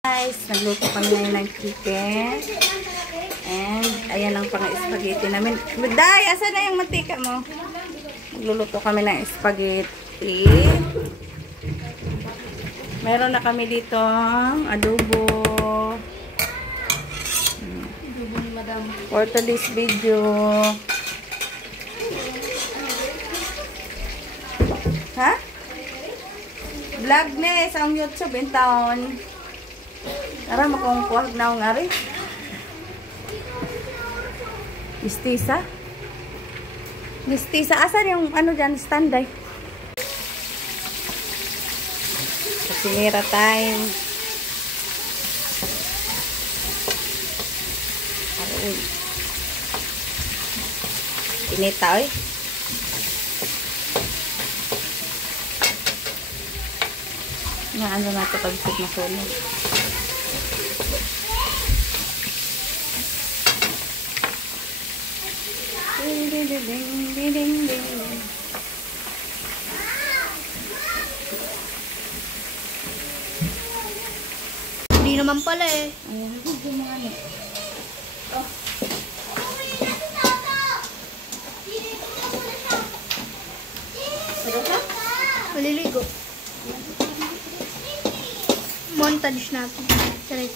Guys, nagluto kami ngayon ng chicken. And ayan ang pang-spaghetti namin. Day, asan na yung mantika mo? Nagluluto kami ng spaghetti. Meron na kami dito adobo. For today's video. Ha? Vlog na sa YouTube in town. Tara, makungkuhag na akong ari. Mistisa. Mistisa. Asan yung ano dyan? Standby. Kasinira time. Aroy. Inita, oy. Nga, ano na ito pag-sit na sunog. Hindi naman pala eh. Ayan, gumano. Oh. Ano ka? Maliligo. Montage natin. Sorry.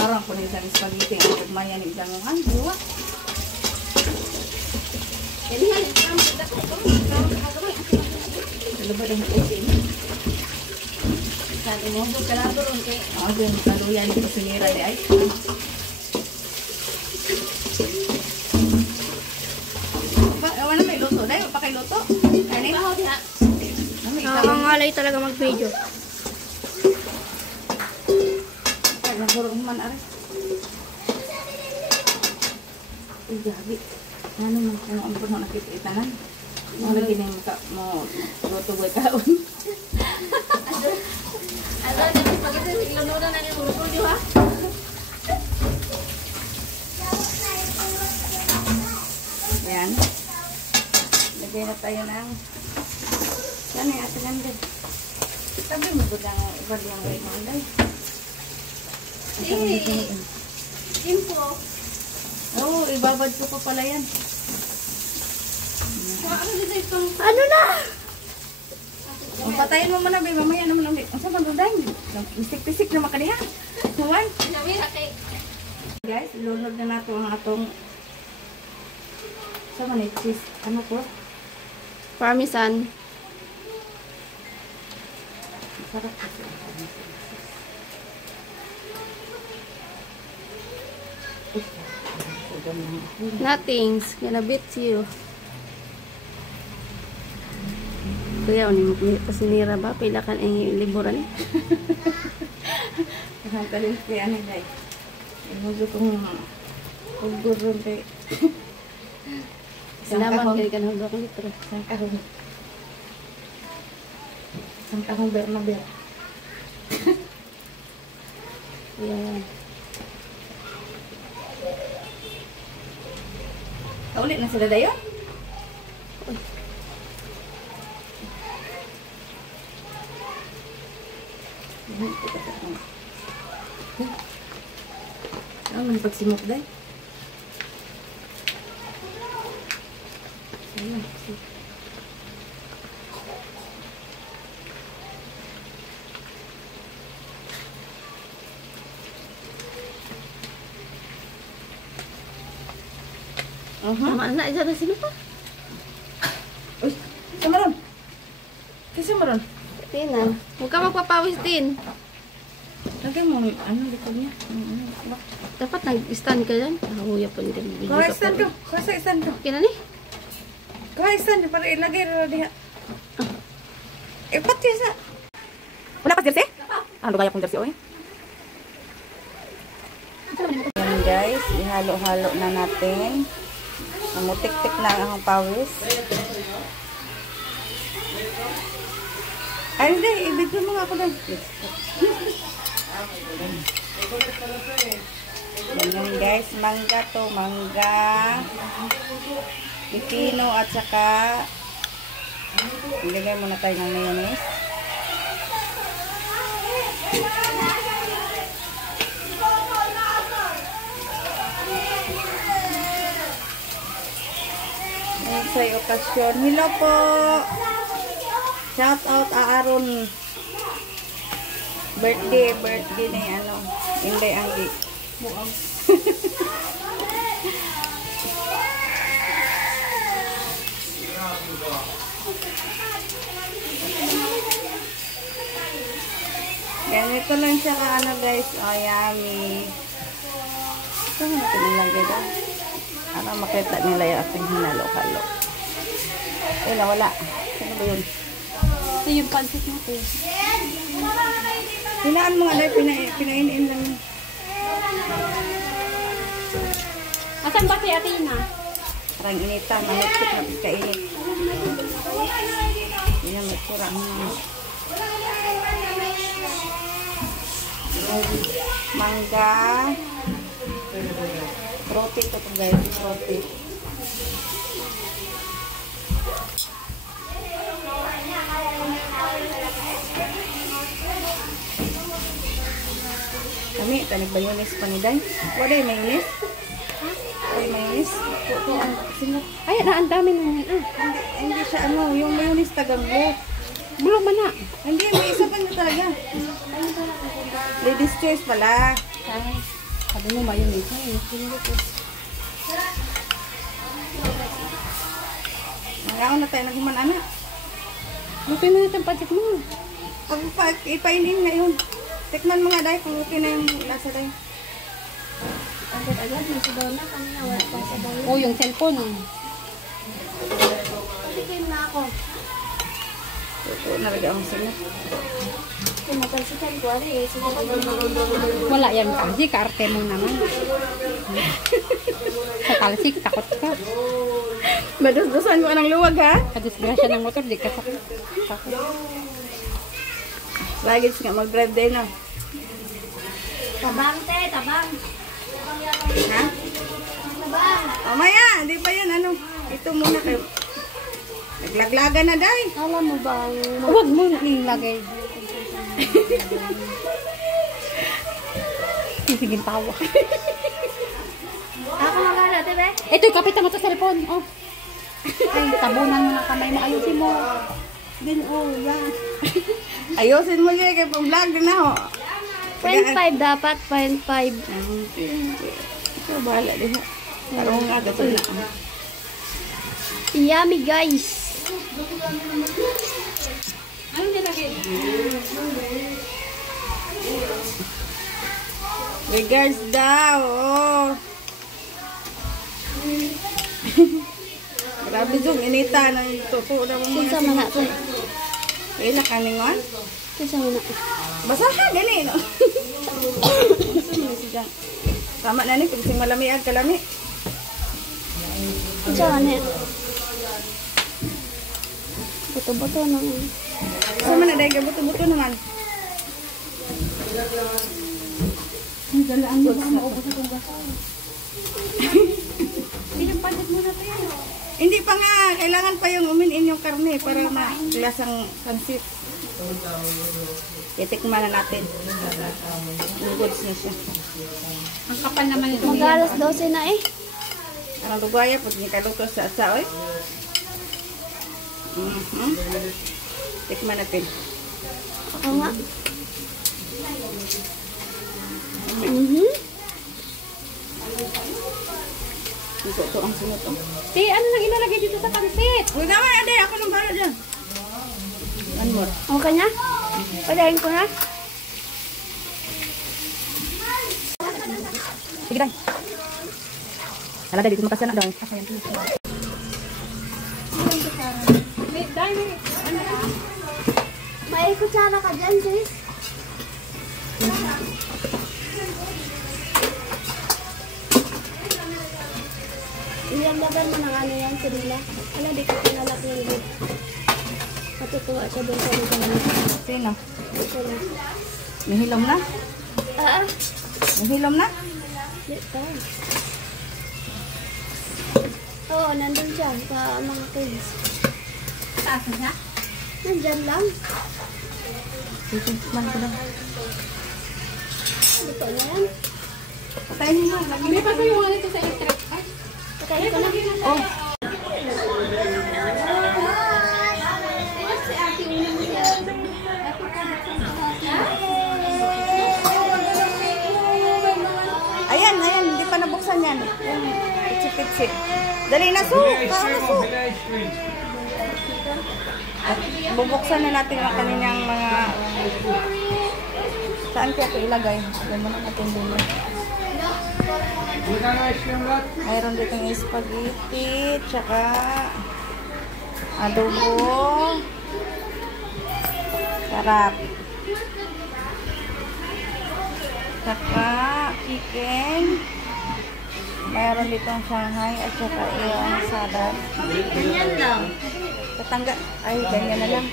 Parang kung isang spaghetti ang pagmayan ng isang mukhang buwa. Kalabad ang pusin. Sabi mo, kalabad ron kay... Oo, din, kaluyan yung kasinira di ay. Wala may luto. Dahil pa kay luto? Kanin? Nakakangalay talaga mag-video. Nagurong man ari. Uy, gabi. Ano man kung ang puno nakikita nan? Ano lagi na mo luto boy kaon. Ano na spaghetti siglo na ni luto niyo ha? Yan. Lagay na tayo ng yan ay atin din. Sabi mo budang ibad yung way mo day. Info. Oh, ibabad ko pa pala yan. Ano na? Ang patayin mo muna, babe. Mamaya naman ang babe. Ang saan magandang? Isik-pisik na makaniya. Huwan. Guys, ilunod na nato ang atong saan man cheese. Ano po? Parmesan. Sarap kasi. Nothing's gonna beat you. Kaya unin mo pasinira ba? Pila kan ang liburan eh. Ang kalin kaya ni guys. Imuso kong ugurong kay. Salamat kay kan hugak litro. Isang kahong. Isang kahong Bernabel. Ayan. Kaulit na sila dayon? Ano man pagsimok day? Ayan. Tama na, isa na sino pa? Uy, samaron. Kasi samaron. Tinan. Huwag ka magpapawis din. Lagay mo, ano likod niya? Dapat nag-stand ka dyan. Huya po din. Kuha stand ko. Kuha sa stand ko. Kina ni? Kuha stand para ilagay rin diha. Pati sa... Wala ka jersey? Ano kaya kong jersey o eh? Yan guys, ihalo-halo na natin. Namutik-tik na ang pawis. Ay, hindi. I-video mo nga ako doon. Ganyan guys, mangga to, mangga, pipino at saka Ilagay muna tayo ng mayonnaise. Sa okasyon. Hello po! Shout out Aaron. Birthday na ano. Inday Anggi. Ganito lang siya ka ano guys. Oh, yummy. Ito natin nilagay daw. Para makita nila yung ating hinalo-halo. Ay, nawala. Ano ba yun? Ito yung pancit natin. Hinaan mo nga dahil pinainin lang. Asan ba si Athena? Parang inita. Mahigpit na pagkainit. Yan ang may kurang. Mangga. Roti ito po guys. Roti. Kami, tanig mayonnaise pa ni Day. Wala yung mayonnaise? Ay, mayonnaise. Ay, ang dami naman. Hindi siya ano, yung mayonnaise tagang blue. Bulong ba na? Hindi, may isa pa niya talaga. Ladies choice pala. Ay, sabi mo mayonnaise. Ay, Ngayon na tayo naghuman, anak. lupi mo na itong pancit mo. Pag ipainin ngayon. Tikman mo nga dahil kung okay na yung lasa dahil. Agad-agad, may sabaw na. Kanina, wala pang sabaw. Oh, yung cellphone. Patikim na ako. Ito, nalagay akong sinat. Matalsikan ko, wala yan kasi, kaarte mo naman. Sa talsik, takot ka. Madus-dusan ko ng luwag ha? Kadisgrasya ng motor, di ka takot. Lagi nga mag-drive din no? Tabang, te, tabang. Ha? Tabang. Mamaya, hindi pa yan ano. Ito muna kayo. Naglaglaga na dahil. Alam mo ba? Huwag mo nilagay. Sige, tawa. Ako magala, diba? Ito, kapitan mo sa cellphone. Oh. Ay, tabunan mo ng kamay mo. Ayusin mo. Din, oh, yan. Ayusin mo siya kay pang-vlog din na ho. 0.5 dapat, 0.5. Ito, bahala din ho. Parang nga, gato na. Yummy, guys. Ano nilagay? Regards daw, oh. Grabe zoom, inita ng totoo na mga Kinsa man natin. Ila kaningon? Kinsa man natin. Basaha, gani, no? Tama na ni, pag sing malamiag kalami. Kinsa man natin. Buto-buto naman. Sama na dahil buto-buto naman. Ang galaan mo ba maubos itong gasol? Pinapalit mo na tayo. Hindi pa nga, kailangan pa yung uminin yung karne para maglasang pansit. Titikman na natin. Yung goods na siya. Ang kapal naman ito. Mag-alas 12 na eh. Ang lugaya, pag nikaluto sa asaoy. Tikman natin. Oo nga. Ito ang sunod. Ti, ano nang ilalagay dito sa pansit? Huwag naman, ade. Ako nang bala dyan. One more. Okay na? Padahin ko na? Sige, dahil. Hala, dahil dito makasya na dahil. May kutsara ka dyan, sis. Iyan-laban mo ng ano yan, sinila. Ano, di ko pinalak yung good. Matutuwa siya doon sa lugar niya. Sino? Sila. Nahilom na? Ah, Nahilom na? dito. Oo, nandun siya sa mga kids. Asan siya? Nandyan lang. Titigman ko lang. Ito na yan. Patayin mo. May pa kayo ito sa electric. Patayin ko na. Oh. Si ate ulo mo yan. Ayan, ayan. Hindi pa nabuksan yan. Yung pitsi-pitsi. Dali na, su. Para su. At bubuksan na natin ang kanilang mga... Saan kaya ito ilagay? Alam mo na natin din. Mayroon dito yung spaghetti, tsaka adobo. Sarap. Tsaka chicken. Mayroon dito ang Shanghai at tsaka yung salad. Ganyan lang. Tatangga. Ay, ganyan na lang.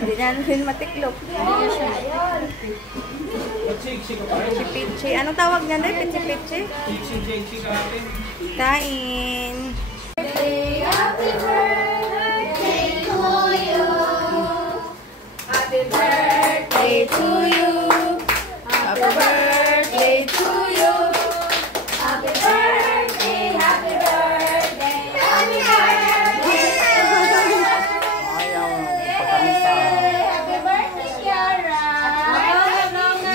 Hindi na rin matiklop. Pichi-pichi. Anong tawag niya na? Pichi-pichi? Kain. Happy birthday to you. Happy birthday to you. Happy birthday to you. Happy birthday, happy birthday, happy birthday. Happy birthday, Kiara.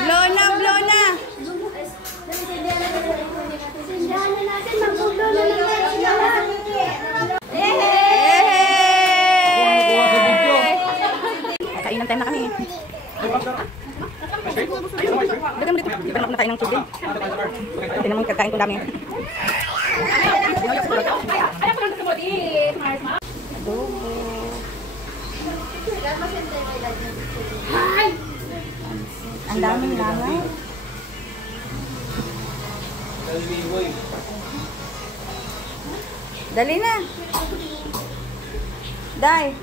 Blow na, blow na. Sindahan na natin, mag-blow na natin. Kainan time na kami. Dagan mo dito. Di ba naman nakain ng tubig? Ito naman kakain ko dami. Adobo. Ang daming langaw. Dali na. Day.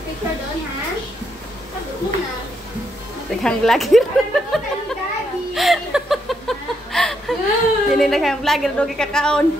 Picture doon, ha? Pagod mo na. Naghang vlogger. Daddy. Sini naghang vlogger doon kakaon.